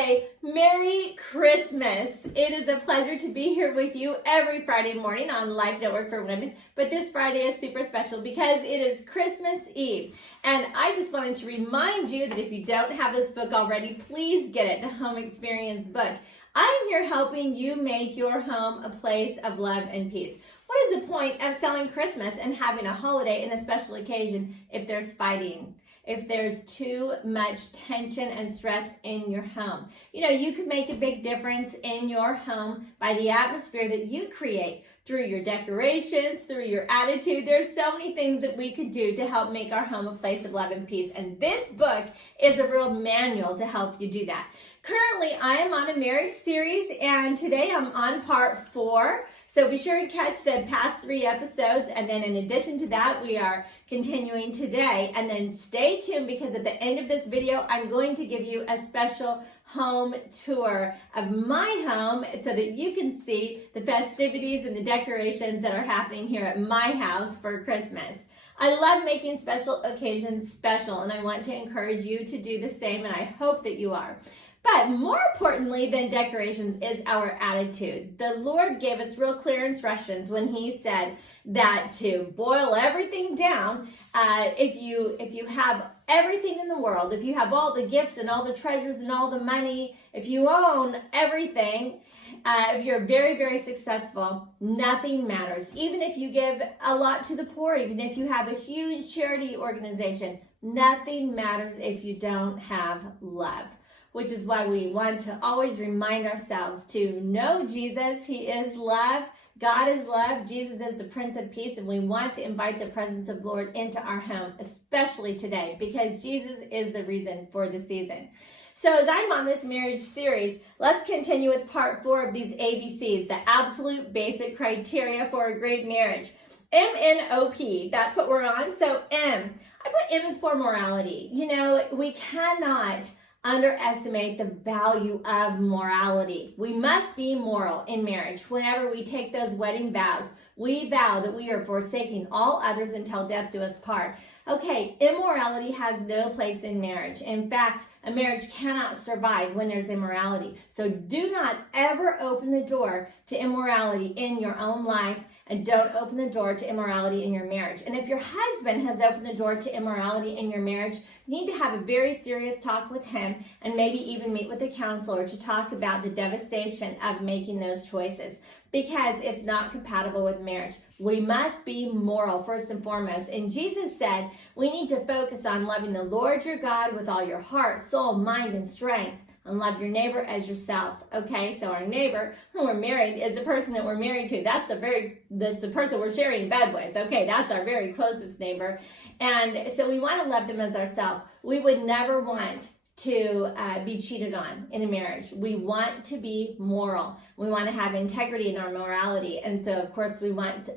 say Merry Christmas. It is a pleasure to be here with you every Friday morning on Life Network for Women. But this Friday is super special because it is Christmas Eve. And I just wanted to remind you that if you don't have this book already, please get it, the Home Experience book. I'm here helping you make your home a place of love and peace. What is the point of selling Christmas and having a holiday and a special occasion if there's fighting? If there's too much tension and stress in your home? You know, you can make a big difference in your home by the atmosphere that you create through your decorations, through your attitude. There's so many things that we could do to help make our home a place of love and peace. And this book is a real manual to help you do that. Currently, I am on a marriage series, and today I'm on part 4. So be sure to catch the past 3 episodes, and then in addition to that, we are continuing today. And then stay tuned, because at the end of this video, I'm going to give you a special home tour of my home so that you can see the festivities and the decorations that are happening here at my house for Christmas. I love making special occasions special, and I want to encourage you to do the same, and I hope that you are. But more importantly than decorations is our attitude. The Lord gave us real clear instructions when He said that to boil everything down. If you have everything in the world, if you have all the gifts and all the treasures and all the money, if you own everything, if you're very, very successful, nothing matters. Even if you give a lot to the poor, even if you have a huge charity organization, nothing matters if you don't have love. Which is why we want to always remind ourselves to know Jesus. He is love. God is love. Jesus is the Prince of Peace, and we want to invite the presence of the Lord into our home, especially today, because Jesus is the reason for the season. So as I'm on this marriage series, let's continue with part 4 of these ABCs, the absolute basic criteria for a great marriage. MNOP, that's what we're on. So M, I put M as for morality. You know, we cannot underestimate the value of morality. We must be moral in marriage. Whenever we take those wedding vows, we vow that we are forsaking all others until death do us part. Okay, immorality has no place in marriage. In fact, a marriage cannot survive when there's immorality. So do not ever open the door to immorality in your own life, and don't open the door to immorality in your marriage. And if your husband has opened the door to immorality in your marriage, you need to have a very serious talk with him, and maybe even meet with a counselor to talk about the devastation of making those choices, because it's not compatible with marriage. We must be moral first and foremost. And Jesus said we need to focus on loving the Lord your God with all your heart, soul, mind, and strength, and love your neighbor as yourself. Okay, so our neighbor when we're married is the person that we're married to. That's the person we're sharing a bed with. Okay, that's our very closest neighbor. And so we want to love them as ourselves. We would never want to be cheated on in a marriage. We want to be moral. We want to have integrity in our morality. And so, of course, we want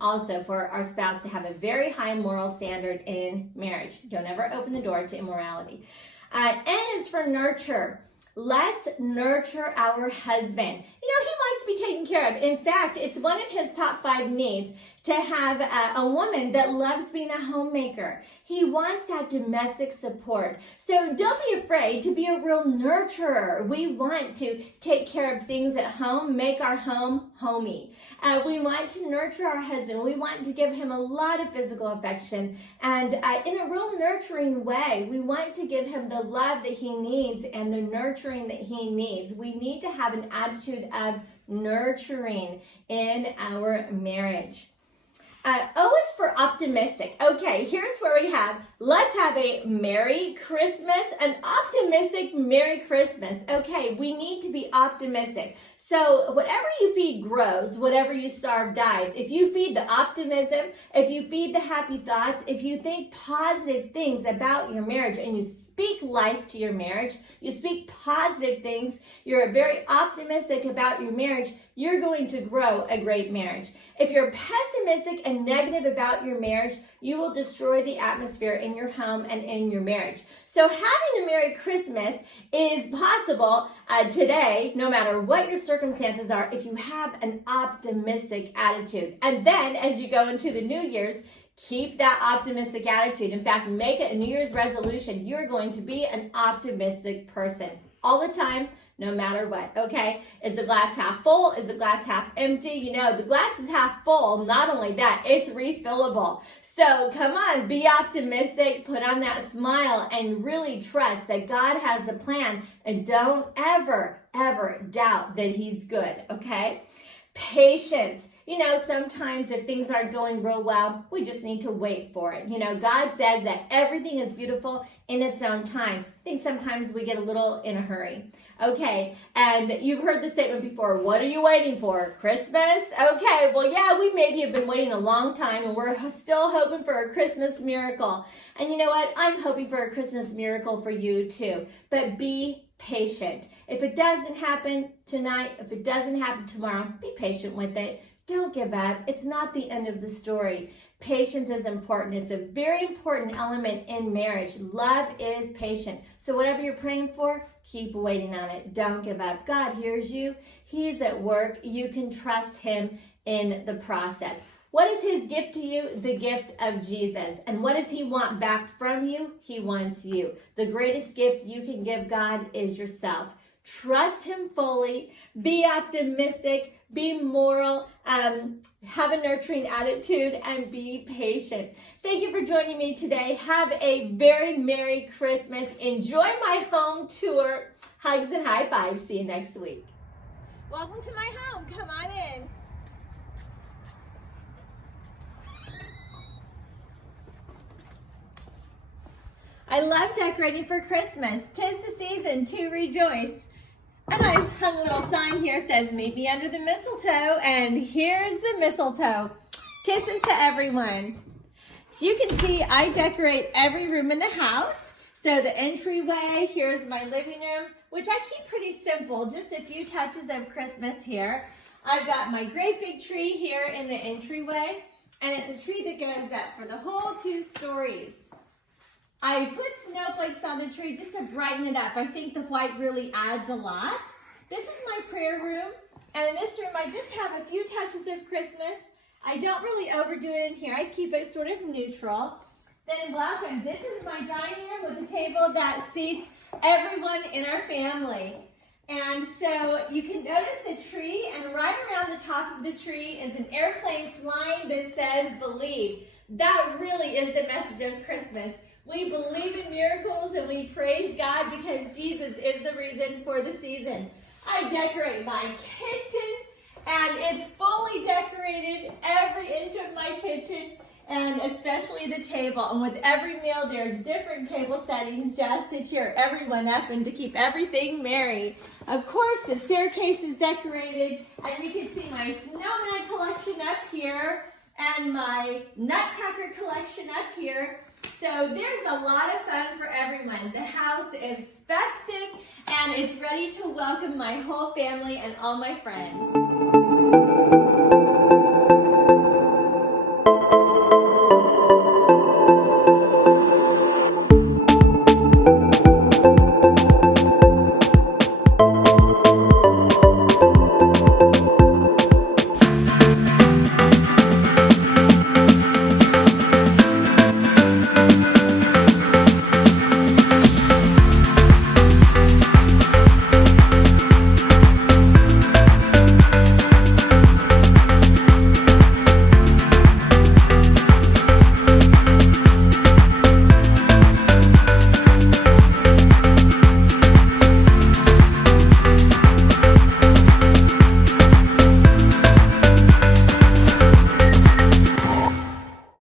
also for our spouse to have a very high moral standard in marriage. Don't ever open the door to immorality. N is for nurture. Let's nurture our husband. You know, he wants to be taken care of. In fact, it's one of his top 5 needs to have a woman that loves being a homemaker. He wants that domestic support. So don't be afraid to be a real nurturer. We want to take care of things at home, make our home homey. We want to nurture our husband. We want to give him a lot of physical affection, and in a real nurturing way. We want to give him the love that he needs and the nurturing that he needs. We need to have an attitude of nurturing in our marriage. O is for optimistic. Okay, here's where we have, let's have a Merry Christmas, an optimistic Merry Christmas. Okay, we need to be optimistic. So whatever you feed grows, whatever you starve dies. If you feed the optimism, if you feed the happy thoughts, if you think positive things about your marriage and you speak life to your marriage, you speak positive things, you're very optimistic about your marriage, you're going to grow a great marriage. If you're pessimistic and negative about your marriage, you will destroy the atmosphere in your home and in your marriage. So having a Merry Christmas is possible today, no matter what your circumstances are, if you have an optimistic attitude. And then as you go into the New Year's, keep that optimistic attitude. In fact, make it a New Year's resolution. You're going to be an optimistic person all the time, no matter what, okay? Is the glass half full? Is the glass half empty? You know, the glass is half full. Not only that, it's refillable. So come on, be optimistic, put on that smile, and really trust that God has a plan. And don't ever, ever doubt that He's good, okay? Patience. You know, sometimes if things aren't going real well, we just need to wait for it. You know, God says that everything is beautiful in its own time. I think sometimes we get a little in a hurry. Okay, and you've heard the statement before, what are you waiting for? Christmas? Okay, well, yeah, we maybe have been waiting a long time and we're still hoping for a Christmas miracle. And you know what? I'm hoping for a Christmas miracle for you too. But be patient. If it doesn't happen tonight, if it doesn't happen tomorrow, be patient with it. Don't give up. It's not the end of the story. Patience is important. It's a very important element in marriage. Love is patient. So whatever you're praying for, keep waiting on it. Don't give up. God hears you. He's at work. You can trust Him in the process. What is His gift to you? The gift of Jesus. And what does He want back from you? He wants you. The greatest gift you can give God is yourself. Trust Him fully. Be optimistic. Be moral, have a nurturing attitude, and be patient. Thank you for joining me today. Have a very Merry Christmas. Enjoy my home tour. Hugs and high fives. See you next week. Welcome to my home. Come on in. I love decorating for Christmas. 'Tis the season to rejoice. And I hung a little sign here, says, meet me under the mistletoe, and here's the mistletoe. Kisses to everyone. So you can see I decorate every room in the house. So the entryway, here's my living room, which I keep pretty simple, just a few touches of Christmas here. I've got my great big tree here in the entryway, and it's a tree that goes up for the whole 2 stories. I put snowflakes on the tree just to brighten it up. I think the white really adds a lot. This is my prayer room. And in this room, I just have a few touches of Christmas. I don't really overdo it in here. I keep it sort of neutral. Then in black, and this is my dining room with a table that seats everyone in our family. And so you can notice the tree, and right around the top of the tree is an airplane flying that says, believe. That really is the message of Christmas. We believe in miracles and we praise God because Jesus is the reason for the season. I decorate my kitchen and it's fully decorated, every inch of my kitchen, and especially the table. And with every meal, there's different table settings just to cheer everyone up and to keep everything merry. Of course, the staircase is decorated, and you can see my snowman collection up here and my nutcracker collection up here. So there's a lot of fun for everyone. The house is festive and it's ready to welcome my whole family and all my friends.